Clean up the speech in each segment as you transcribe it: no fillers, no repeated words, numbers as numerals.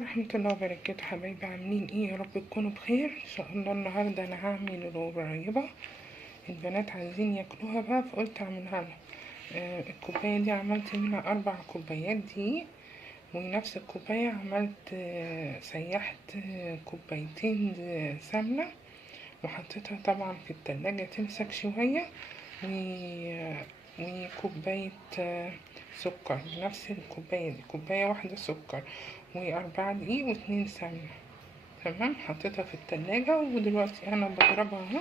ورحمة الله وبركاته. حبايبي عاملين ايه؟ يا رب تكونوا بخير ان شاء الله. النهاردة انا هعمل القريبة، البنات عايزين ياكلوها بقى فقلت اعملها لهم. الكوباية دي عملت منها 4 كوبايات دقيق، ونفس الكوباية عملت سيحت كوبايتين سمنة، وحطيتها طبعا في التلاجة تمسك شوية، وكوباية سكر، نفس الكوباية دي كوباية واحدة سكر، و4 دقيق و2 سمنة. تمام، حطيتها في التلاجة ودلوقتي انا بضربها اهو.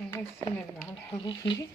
ننزل اللي على الحروف دي.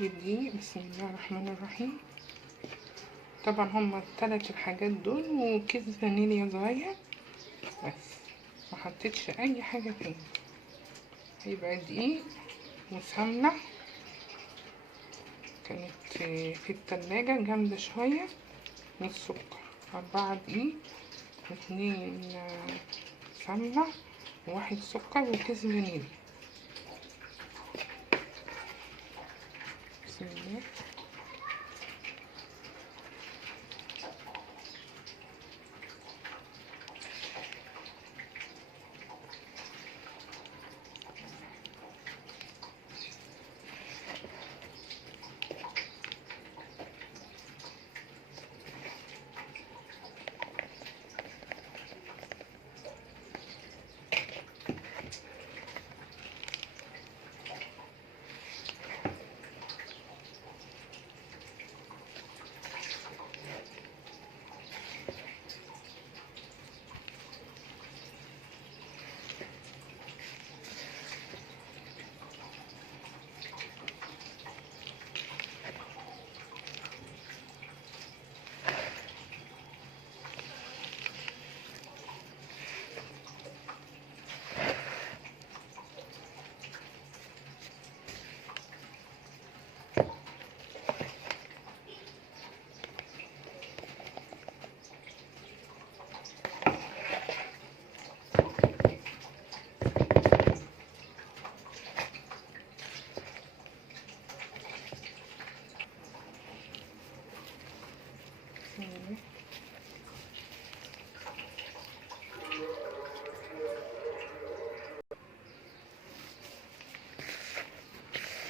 بالدقيق، بسم الله الرحمن الرحيم. طبعا هما الثلاث الحاجات دول وكيس فانيليا صغير بس، محطتش اي حاجة تاني. هيبقى دقيق وسمنة كانت في التلاجة جامدة شوية، والسكر 4 دقيق و2 سمنة و1 سكر وكيس فانيليا. بسم الله.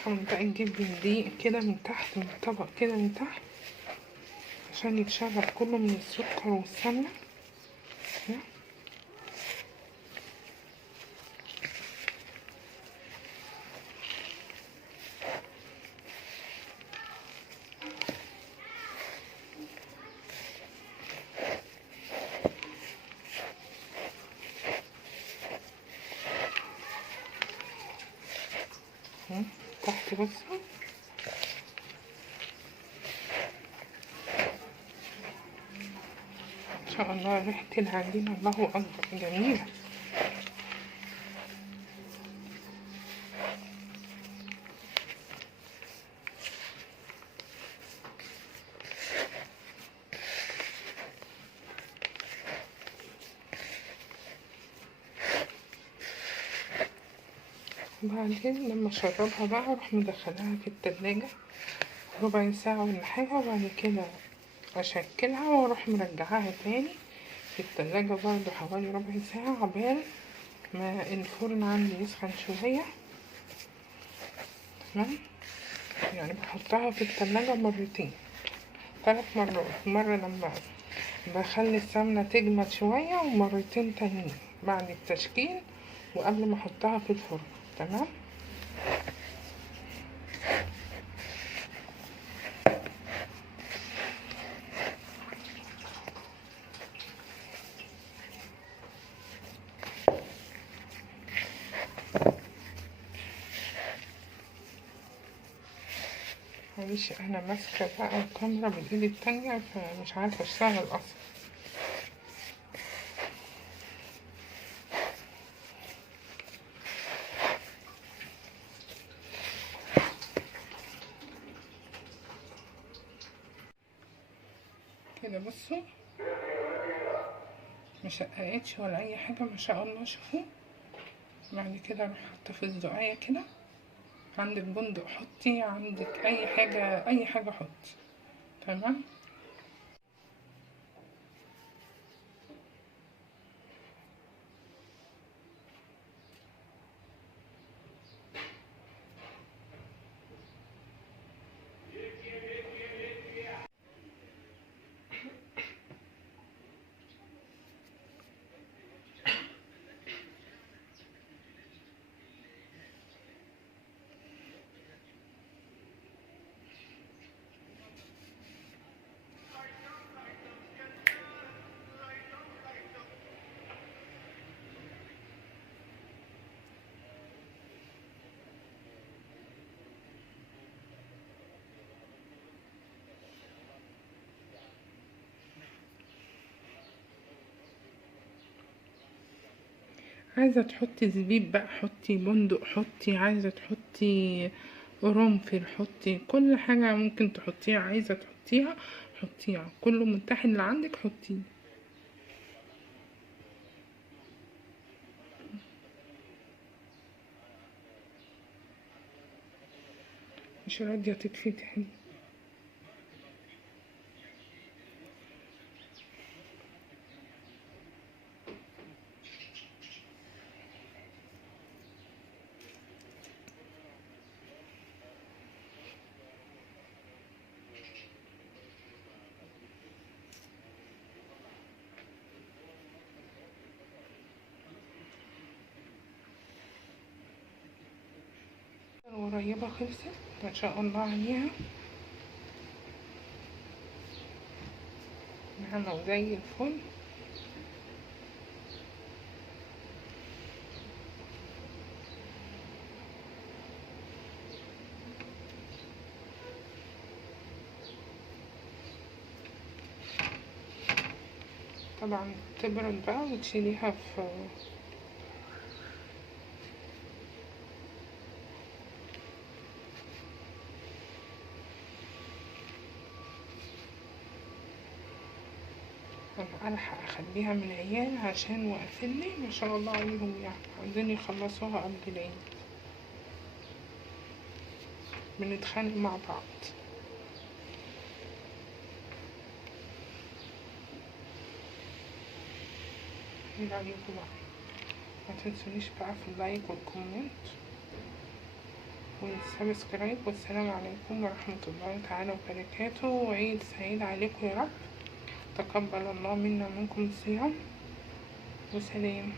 حاول بقى نجيب الدقيق كده من تحت، من الطبق كده من تحت، عشان يتشرب كله من السكر والسمنة. تحت بس ان شاء الله. ريحة العجينة الله اكبر جميلة. وبعدين لما اشربها بقى اروح مدخلها في التلاجة ربع ساعة ولا حاجة، وبعد كده اشكلها واروح مرجعاها تاني في التلاجة برضو حوالي ربع ساعة عقبال ما الفرن عندي يسخن شوية. تمام، يعني بحطها في التلاجة مرتين 3 مرات، مرة لما بخلي السمنة تجمد شوية، ومرتين تانيين بعد التشكيل وقبل ما احطها في الفرن. تمام. معلش انا ماسكة بقى الكاميرا بالايد التانية فمش عارفة اشتغل اصلا. كده بصوا مشققتش ولا اي حاجة ما شاء الله. شوفوا. بعد كده اروح حاطة في الزقاية كده، عندك بندق حطي، عندك اي حاجة اي حاجة حطي. تمام. عايزة تحطي زبيب بقى حطي، بندق حطي، عايزة تحطي قرنفل حطي، كل حاجة ممكن تحطيها، عايزة تحطيها حطيها، كله متاح اللي عندك حطيه. مش راضية تتفتح. القريبة خلصت ما شاء الله عليها، ناعمة وزي الفل. طبعا تبرد بقى وتشيليها في ألحق أخليها من العيال عشان واقفيني ما شاء الله عليهم، يعني عايزين يخلصوها قبل العيد، بنتخانق مع بعض. ايه رأيكم بقى؟ ما تنسونيش بقى في اللايك والكومنت والسبسكرايب. والسلام عليكم ورحمة الله تعالى وبركاته، وعيد سعيد عليكم يا رب. تقبل الله منا ومنكم الصيام، وسلام.